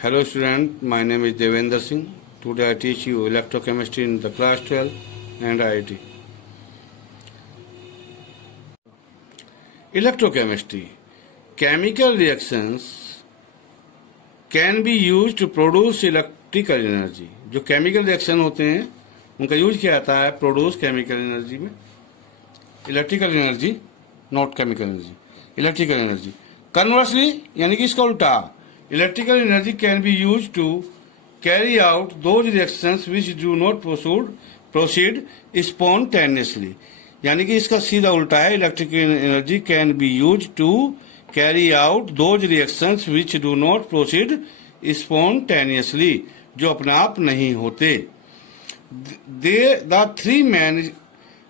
Hello student, my name is Devendra Singh. Today I teach you electrochemistry in the class 12 and IIT. Electrochemistry. Chemical reactions can be used to produce electrical energy. जो chemical reaction होते हैं उनका use किया जाता है produce chemical energy में. Electrical energy, not chemical energy, electrical energy. Conversely यानी कि इसका उल्टा, electrical energy can be used to carry out those reactions which do not proceed spontaneously. यानी कि इसका सीधा उल्टा है, electrical energy can be used to carry out those reactions which do not proceed spontaneously, जो अपने आप नहीं होते. The three main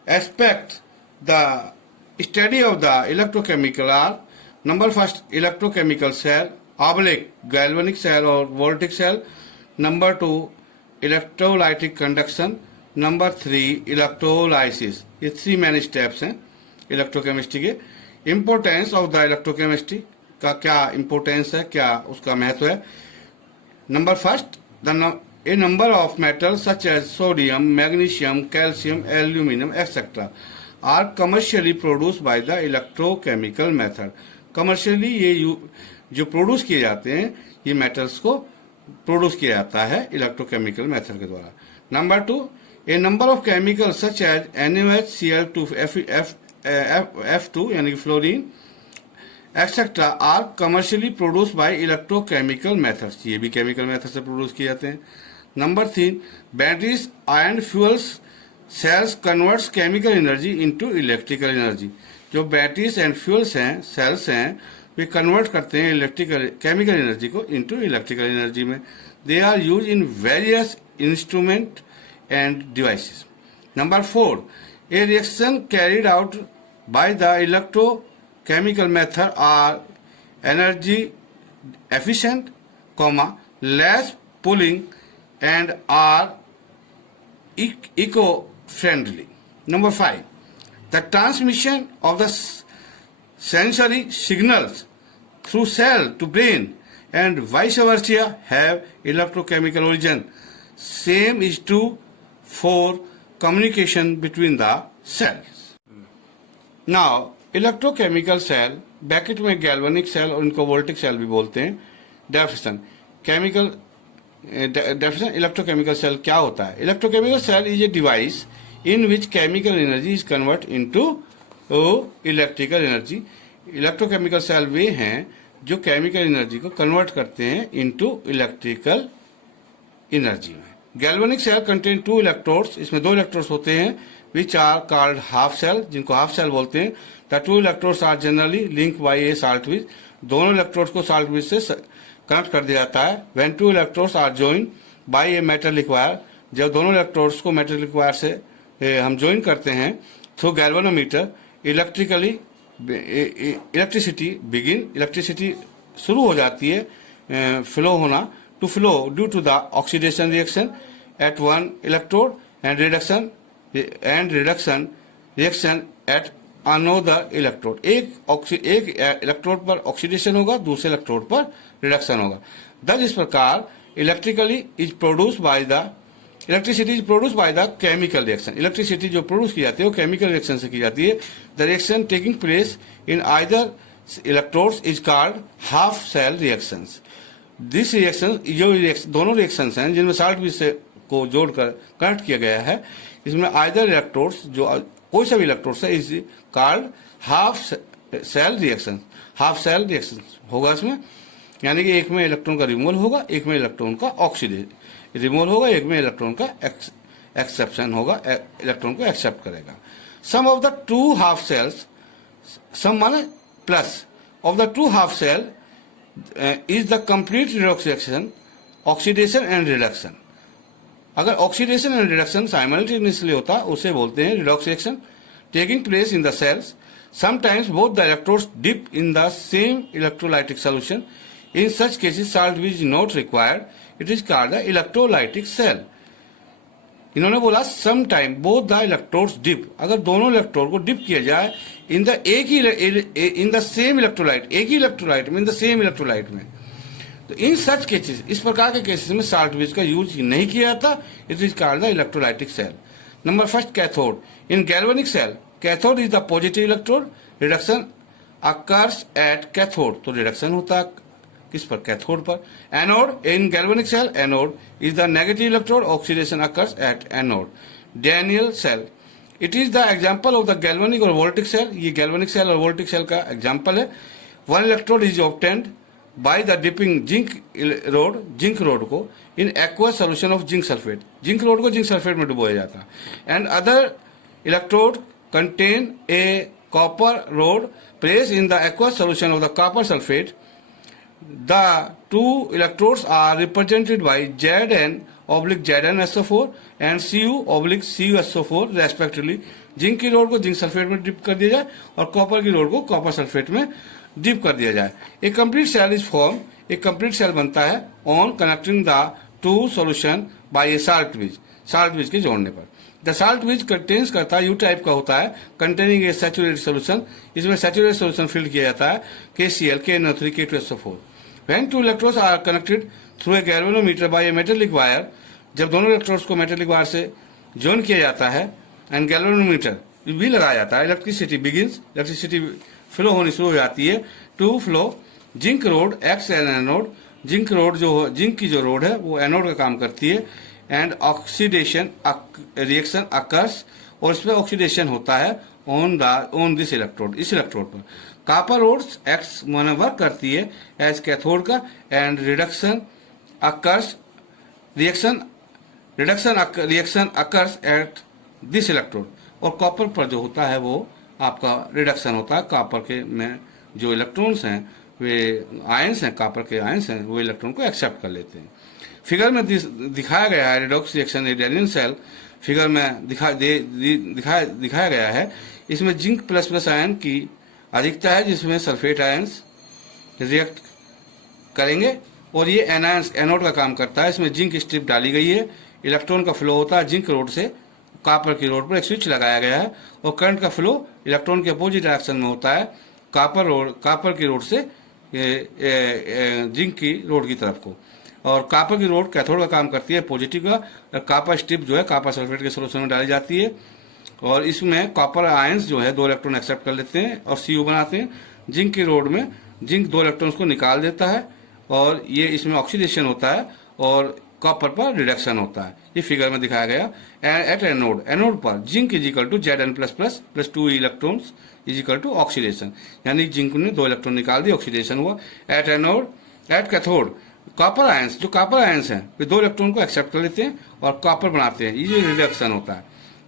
aspects the study of the electrochemical are: number first, electrochemical cell, oblique galvanic cell or voltaic cell. Number 2, electrolytic conduction. Number 3, electrolysis. ये 3 main steps हैं electrochemistry के. Importance of the electrochemistry का क्या importance है, क्या उसका महत्व है. Number first, a number of metals such as sodium, magnesium, calcium, aluminum, etc. are commercially produced by the electrochemical method. Commercially ये जो प्रोड्यूस किए जाते हैं, ये मेटल्स को प्रोड्यूस किया जाता है इलेक्ट्रोकेमिकल मेथड के द्वारा. Number 2, a number of chemical such as NaOH, Cl2, F2 यानी कि fluorine etcetera are commercially produce by electrochemical methods. ये भी केमिकल मेथड से प्रोड्यूस किए जाते हैं. Number 3, batteries and fuels cells converts chemical energy into electrical energy. जो batteries and fuels हैं, सेल्स हैं, वे कन्वर्ट करते हैं इलेक्ट्रिकल केमिकल एनर्जी को इनटू इलेक्ट्रिकल एनर्जी में. They are use in various instrument and devices. Number 4, a reaction carried out by the electrochemical method are energy efficient, less polluting and are eco friendly. Number 5, the transmission of the sensory signals through cell to brain and vice versa have electrochemical origin. Same is true for communication between the cells. Now, electrochemical cell, bracket में galvanic cell और इनको voltaic cell भी बोलते हैं. Definition, chemical definition, electrochemical cell क्या होता है? Electrochemical cell is a device in which chemical energy is converted into electrical energy. Electrochemical cell वे हैं जो केमिकल एनर्जी को कन्वर्ट करते हैं इनटू इलेक्ट्रिकल एनर्जी में. Galvanic cell contain 2 electrodes. इसमें 2 इलेक्ट्रोड्स होते हैं which are called half cell, जिनको हाफ सेल बोलते हैं. The 2 electrodes are generally link by a salt bridge. दोनों इलेक्ट्रोड्स को साल्ट ब्रिज से कनेक्ट कर दिया जाता है. When 2 electrodes are join by a metallic wire, जब दोनों इलेक्ट्रोड्स को मेटालिक वायर से हम ज्वाइन करते हैं थ्रू गैल्वेनोमीटर, इलेक्ट्रिसिटी शुरू हो जाती है फ्लो होना, to flow due to the oxidation reaction at one electrode and reduction reaction at another electrode. एक इलेक्ट्रोड पर ऑक्सीडेशन होगा, दूसरे इलेक्ट्रोड पर रिडक्शन होगा. thus इस प्रकार electricity is produce by the chemical reaction. Electricity जो प्रोड्यूस की जाती है वो केमिकल रिएक्शन से की जाती है. The reaction taking place in either electrodes is called half cell reactions. This reaction, जो दोनों रिएक्शंस हैं जिनमें साल्ट ब्रिज से को जोड़कर कनेक्ट किया गया है, इसमें आइदर इलेक्ट्रोड्स, जो कोई सा भी इलेक्ट्रोड्स है, is called half cell reaction. Half cell reaction होगा इसमें, यानी कि एक में इलेक्ट्रॉन का रिमूवल होगा, एक में इलेक्ट्रॉन का ऑक्सीडेशन रिमूवल होगा, एक में इलेक्ट्रॉन का एक्सेप्शन होगा, इलेक्ट्रॉन को एक्सेप्ट करेगा. Sum of the 2 half cells, sum माने plus of the 2 half cell is the complete redox reaction, oxidation and reduction. अगर ऑक्सीडेशन एंड रिडक्शन साइमल्टेनियसली होता उसे बोलते हैं redox reaction. Taking place in the cells, sometimes both the electrodes dip in the same electrolytic solution. In such cases, salt bridge is not required. It is called the electrolytic cell. इन्होंने बोला some time both the electrodes dip, अगर दोनों electrode को dip किया जाए इन the same electrolyte, एक ही electrolyte में, इन the same electrolyte में, तो इन सच केसेस, इस प्रकार के केसेस में साल्ट ब्रिज का यूज नहीं किया जाता. It is called the electrolytic cell. Number first, cathode. In galvanic cell cathode is the positive electrode. Reduction occurs at cathode. तो रिडक्शन होता है किस पर? कैथोड पर. Anode. In galvanic cell anode is the negative electrode. Oxidation occurs at anode. Daniell cell, it is the example of the galvanic और voltaic cell. ये galvanic cell और voltaic cell का एग्जाम्पल है. One electrode is obtained by the dipping zinc rod को in aqueous solution of zinc sulphate. Zinc rod को zinc sulphate में डुबोया जाता है. And other electrode contain a copper rod place in the aqueous solution of the copper sulphate. The two electrodes are represented by Zn/Znso4 and Cu/CuSO4 respectively. Zinc की road को zinc sulphate में dip कर दिया जाए और copper की road को copper sulphate में डिप कर दिया जाए. एक कंप्लीट सेल इज फॉर्म. एक कंप्लीट सेल बनता है on connecting the two solution bye a salt bridge. Salt bridge के जोड़ने पर. द साल्ट ब्रिज कंटेन्स करता है, यू टाइप का होता है, कंटेनिंग ए सैचुरेटेड सोल्यूशन. इसमें सैचुरेटेड सोल्यूशन फिल किया जाता है KCl, KNO3, K2SO4. When two electrodes are connected through a galvanometer by a metallic wire, जब दोनों इलेक्ट्रोड्स को मेटेलिक वायर से जॉइन किया जाता है एंड गैल्वेनोमीटर भी लगाया जाता है, इलेक्ट्रिसिटी बिगिंस, इलेक्ट्रिसिटी फ्लो होनी शुरू हो जाती है. To flow zinc rod acts an anode. Zinc rod जो जिंक की जो रोड है वो एनोड का काम करती है. एंड ऑक्सीडेशन रिएक्शन अकर्स, और इसमें ऑक्सीडेशन होता है ऑन दिस इलेक्ट्रोड, इस इलेक्ट्रोड पर. कॉपर रोड्स एक्स माने वर्क करती है एज कैथोड का. And reduction occurs reaction occurs at this electrode. और कॉपर पर जो होता है वो आपका रिडक्शन होता है. कॉपर के में जो इलेक्ट्रॉन्स हैं वे आयंस हैं, कॉपर के आयंस हैं, वो इलेक्ट्रॉन को एक्सेप्ट कर लेते हैं. फिगर में दिखाया गया है रिडॉक्स रिएक्शन एडेनियन सेल. फिगर में दिखाया गया है. इसमें जिंक प्लस प्लस आयन की अधिकता है जिसमें सल्फेट आयंस रिएक्ट करेंगे और ये एनायंस एनोड का काम करता है. इसमें जिंक स्ट्रिप डाली गई है. इलेक्ट्रॉन का फ्लो होता है जिंक रोड से कॉपर की रोड पर. एक स्विच लगाया गया है और करंट का फ्लो इलेक्ट्रॉन के अपोजिट डायरेक्शन में होता है कॉपर की रोड से जिंक की रोड की तरफ को. और कॉपर की रोड कैथोड का काम करती है पॉजिटिव का. कॉपर स्ट्रिप जो है कॉपर सल्फेट के सोल्यूशन में डाली जाती है और इसमें कॉपर आयंस जो है दो इलेक्ट्रॉन एक्सेप्ट कर लेते हैं और Cu बनाते हैं. जिंक की रोड में जिंक दो इलेक्ट्रॉन्स को निकाल देता है और ये इसमें ऑक्सीडेशन होता है और कॉपर पर रिडक्शन होता है. ये फिगर में दिखाया गया. एट एनोड पर zinc is equal to Zn plus 2 electrons is equal to oxidation. यानी जिंक ने दो इलेक्ट्रॉन निकाल दिए, ऑक्सीडेशन हुआ. एट कैथोड कॉपर आयंस, जो कॉपर आयंस हैं वे दो इलेक्ट्रॉन को एक्सेप्ट कर लेते हैं और कॉपर बनाते हैं. ये रिडक्शन होता है.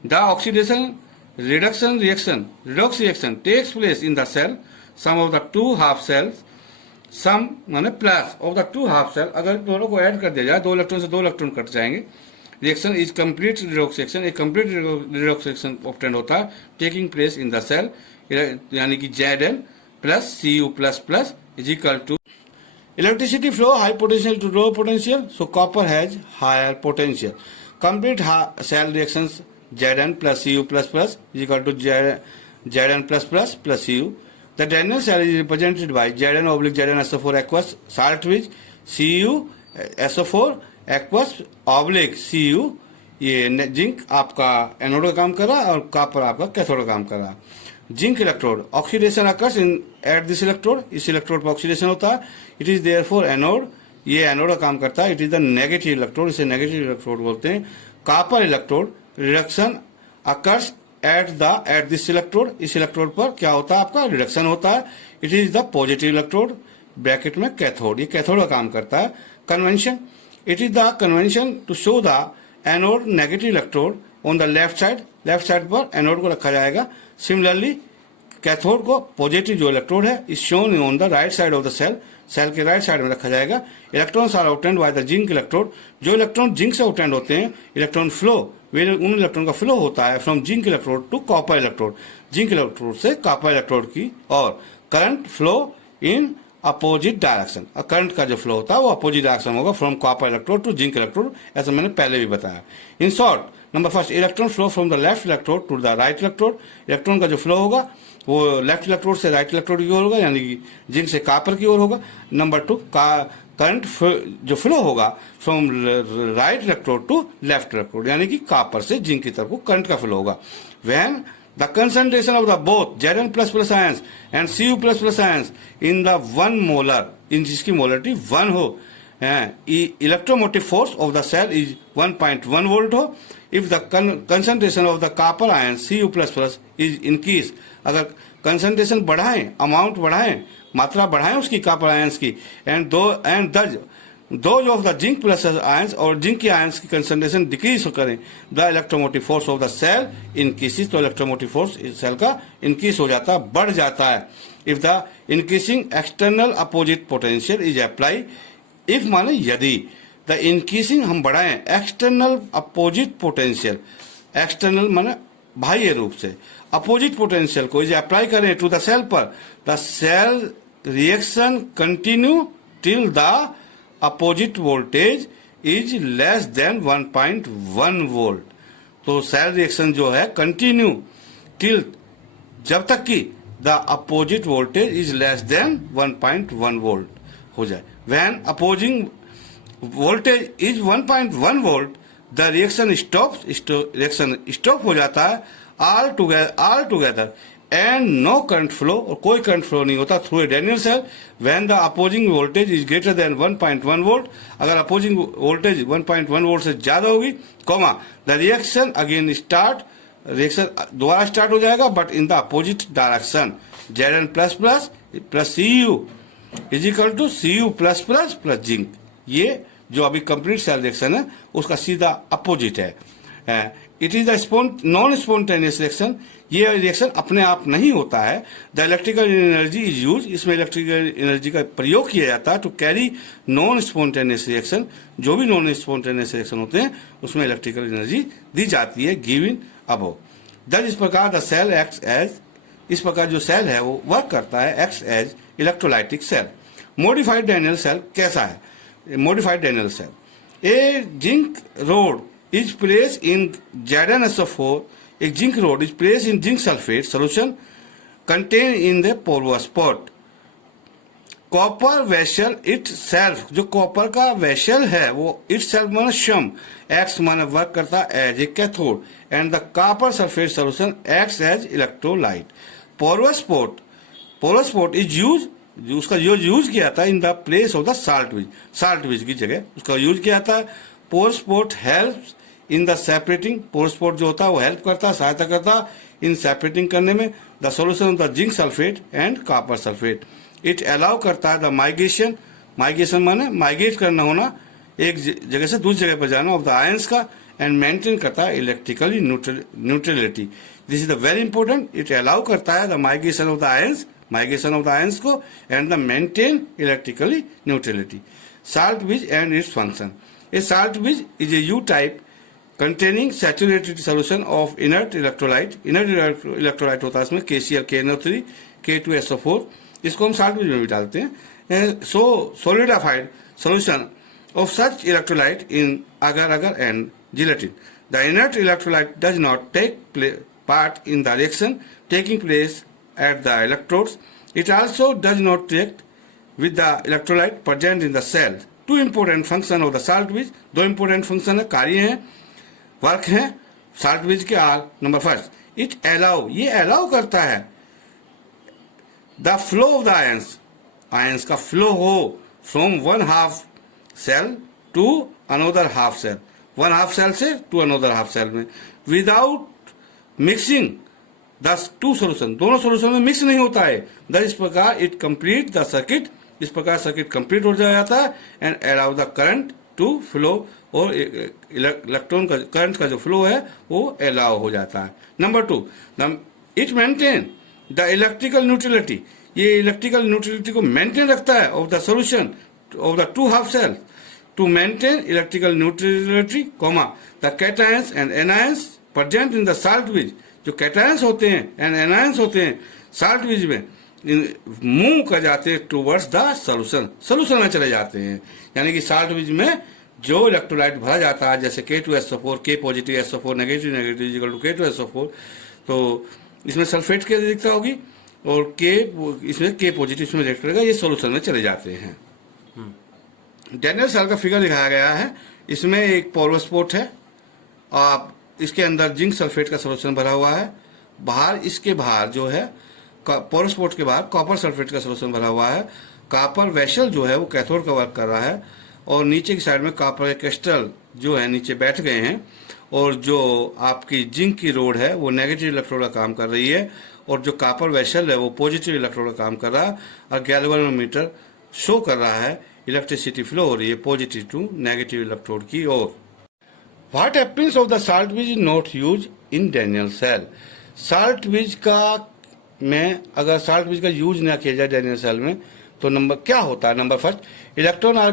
The oxidation redox reaction takes place in the cell. Sum of the two half cells, sum माने plus of the two half cell. अगर दोनों को ऐड कर दिया जाए, दो इलेक्ट्रॉन से दो इलेक्ट्रॉन कट जाएंगे. Reaction is complete redox reaction. एक कंप्लीट रिडॉक्स रिएक्शन ऑब्टेन होता है taking place in the cell. यानी कि Zn plus Cu plus plus is equal to electricity flow high potential to low potential, so copper has higher potential. Complete cell reactions Zn plus Cu plus plus is equal to Zn plus plus plus Cu. The Daniell cell is represented by Zn/Znso4 aqueous salt bridge, CuSO4 aqueous oblique Cu. ये zinc आपका anode का काम कर रहा है और copper आपका cathode का काम कर रहा है. Zinc electrode oxidation occurs in at this electrode. इस इलेक्ट्रोड पर ऑक्सीडेशन होता है. It is therefore anode. ये एनोड का काम करता है. It is the negative electrode. इसे नेगेटिव इलेक्ट्रोड बोलते हैं. Copper electrode reduction occurs at this electrode. इस इलेक्ट्रोड पर क्या होता है आपका रिडक्शन होता है. It is the positive electrode bracket में कैथोड. ये कैथोड का काम करता है. Convention, it is the convention to show the anode negative electrode on the left side. Left side पर एनोड को रखा जाएगा. सिमिलरली कैथोड को पॉजिटिव जो इलेक्ट्रोड है is shown on the right side of the cell. Cell के right side में रखा जाएगा. Electrons are obtained by the zinc electrode. जो इलेक्ट्रॉन जिंक से ऑब्टेन्ड होते हैं, इलेक्ट्रॉन फ्लो उन इलेक्ट्रॉन का फ्लो होता है from zinc electrode to copper electrode. Zinc electrode से कॉपर इलेक्ट्रोड की. और current flow in opposite direction. Current का जो फ्लो होता है वो अपोजिट डायरेक्शन होगा from copper electrode to zinc electrode. ऐसा मैंने पहले भी बताया. In short, number first, electron flow from the left electrode to the right electrode. Electron का जो फ्लो होगा वो लेफ्ट इलेक्ट्रोड से राइट इलेक्ट्रोड की ओर होगा, यानी कि जिंक से कॉपर की ओर होगा. नंबर टू, करंट जो फ्लो होगा from right electrode to left electrode, यानी कि कॉपर से जिंक की तरफ को करंट का फ्लो होगा। When the concentration of the both Zn plus plus ions and Cu plus plus ions in the 1 molar, in जिसकी मोलरिटी 1 हो, electromotive force of the cell is 1.1 volt हो। If the concentration of the copper ion Cu plus plus is increase, अगर कंसंट्रेशन बढ़ाएं, amount बढ़ाएं, मात्रा बढ़ाएं उसकी कॉपर आयंस की, and those of the zinc plus ions, और जिंक की आयंस की कंसंट्रेशन डिक्रीज करें, the electromotive force of the cell increase, तो इलेक्ट्रोमोटिव फोर्स सेल का इंक्रीज हो जाता है, बढ़ जाता है। If the increasing external opposite potential is apply, if माने यदि, द इंक्रीजिंग हम बढ़ाएं एक्सटर्नल अपोजिट पोटेंशियल, एक्सटर्नल माने बाह्य रूप से, अपोजिट पोटेंशियल को इज अप्लाई करें टू द सेल पर, the cell reaction continue till the opposite voltage is less than 1.1 volt. तो सेल रिएक्शन जो है कंटिन्यू टिल, जब तक कि the opposite voltage is less than 1.1 volt हो जाए। When opposing voltage is 1.1 volt, the reaction stops, reaction stop हो जाता है altogether and no current flow, और कोई करंट फ्लो नहीं होता through a Daniell cell. When the opposing voltage is greater than 1.1 volt, अगर अपोजिंग वोल्टेज 1.1 वोल्ट से ज्यादा होगी, comma, the reaction again start, reaction दोबारा स्टार्ट हो जाएगा but in the opposite direction, Zn plus plus plus Cu is equal to Cu plus plus plus zinc. ये जो अभी कंप्लीट सेल रिएक्शन है उसका सीधा अपोजिट है। It is the non spontaneous reaction, ये रिएक्शन अपने आप नहीं होता है। The electrical energy is use, इसमें इलेक्ट्रिकल एनर्जी का प्रयोग किया जाता है to carry non spontaneous reaction. जो भी नॉन स्पॉन्टेनियस रिएक्शन होते हैं उसमें इलेक्ट्रिकल एनर्जी दी जाती है गिवन अबव। दस इस प्रकार द सेल एक्ट्स एज, इस प्रकार जो सेल है वो वर्क करता है acts as electrolytic cell. Modified Daniell cell कैसा है? Modified Daniell cell, a zinc rod is placed in ZnSO4, एक zinc rod is placed in zinc sulfate solution contained in the porous pot. Copper vessel itself, जो copper का vessel है वो itself माने शम, acts माने वर्क करता as a cathode, and the copper sulphate solution acts as electrolyte. Porous pot is use, उसका use किया था in the place of the salt विज की जगह उसका यूज किया था। Porous pot helps in the separating, porous pot जो होता है वो हेल्प करता है, सहायता करता है इन सेपरेटिंग करने में the solution of the zinc sulphate and copper sulphate. It allow करता है द माइग्रेशन, माइग्रेशन माने माइग्रेट करना होना, एक जगह से दूसरी जगह पर जाना ऑफ द आयंस का, एंड मेंटेन करता है electrically neutrality. This is the very important, it allow करता है the migration of the ions को and the maintain electrically neutrality. Salt bridge and its function, a salt bridge is a you type containing saturated solution of inert electrolyte, inert electrolyte होता है इसमें KCl, KNO3, K2SO4, इसको हम salt bridge में भी डालते हैं। So solidified solution of such electrolyte in agar-agar and gelatin. The inert electrolyte does not take part in the reaction taking place at the electrodes. It also does not react with the electrolyte present in the cell. Two important functions of the salt bridge, दो important function है, कार्य हैं, work है salt bridge के। Are number first, it allow, ये allow करता है the flow of the ions का फ्लो हो from one half cell to another half cell, one half cell से टू अनदर हाफ सेल में, without mixing the two solution, दोनों सोल्यूशन में मिक्स नहीं होता है। इस प्रकार इट कंप्लीट द सर्किट, इस प्रकार सर्किट कंप्लीट हो जाता है and allow the current to flow, और इलेक्ट्रॉन का करंट का जो फ्लो है वो अलाउ हो जाता है। Number two, it maintain the electrical neutrality, ये इलेक्ट्रिकल न्यूट्रलिटी को मेंटेन रखता है of the solution of the two half cell to maintain electrical neutrality, comma, the cations and anions present in the salt bridge, जो cations होते हैं and anions होते हैं salt bridge में मूव कर जाते हैं टूवर्ड्स द सोल्यूशन में चले जाते हैं। यानी कि साल्ट ब्रिज में जो इलेक्ट्रोलाइट भरा जाता है जैसे K2SO4, K positive SO4 negative equal to K2SO4, तो इसमें सल्फेट के दिखता होगी और K इसमें K पॉजिटिव इसमें रिएक्ट करेगा, ये सोल्यूशन में चले जाते हैं। डैनियल सेल का फिगर दिखाया गया है। इसमें एक पोरस पोर्ट है, आप इसके अंदर जिंक सल्फेट का सॉल्यूशन भरा हुआ है। बाहर इसके बाहर जो है पोरस पोर्ट के बाहर कॉपर सल्फेट का सॉल्यूशन भरा हुआ है। कॉपर वेसल जो है वो कैथोड का वर्क कर रहा है, और नीचे की साइड में कॉपर के क्रिस्टल जो है नीचे बैठ गए हैं, और जो आपकी जिंक की रोड है वो नेगेटिव इलेक्ट्रोड का काम कर रही है, और जो कॉपर वेसल है वो पॉजिटिव इलेक्ट्रोड का काम कर रहा है। और गैल्वेनोमीटर शो कर रहा है इलेक्ट्रिसिटी फ्लो हो रही है पॉजिटिव टू नेगेटिव इलेक्ट्रोड की ओर। What happens of the salt bridge not use in Daniell cell. Salt bridge का में अगर साल्ट बीज का यूज ना किया जाए डैनियल सेल में तो नंबर क्या होता है? Number first, electron are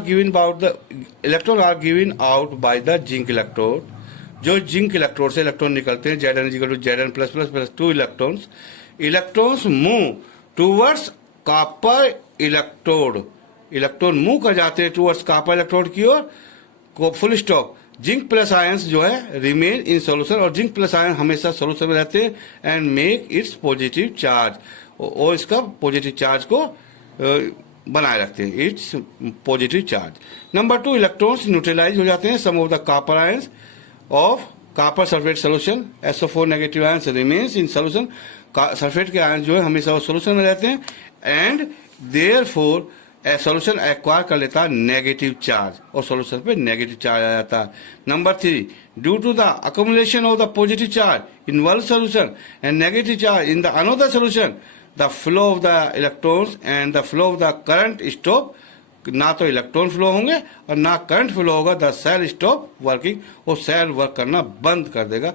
given out by the zinc electrode. जो जिंक इलेक्ट्रोड से इलेक्ट्रॉन निकलते हैं Zn plus plus plus 2 electrons move towards copper electrode. Electron move कर जाते हैं टूवर्ड्स कॉपर इलेक्ट्रोड की ओर, को full stop. Zinc plus ions जो है रिमेन इन सोल्यूशन, और जिंक प्लस आयन हमेशा सोल्यूशन में रहते हैं and make its positive charge, और इसका पॉजिटिव चार्ज को बनाए रखते हैं, it's positive charge. Number 2, electrons neutralise हो जाते हैं some of the copper ions of copper sulphate solution. SO4 negative ions remains in solution. Sulphate के आयंस जो है हमेशा सोल्यूशन में रहते हैं, एंड देयरफॉर सोल्यूशन एक्वायर कर लेता है नेगेटिव चार्ज, और सोल्यूशन पे नेगेटिव चार्ज आ जाता है। Number 3, due to the accumulation of the positive charge in one solution and negative charge in the another solution, the flow of the electrons and the flow of the current stop. ना तो electron flow होंगे और ना current flow होगा, the cell stop working, और cell work करना बंद कर देगा।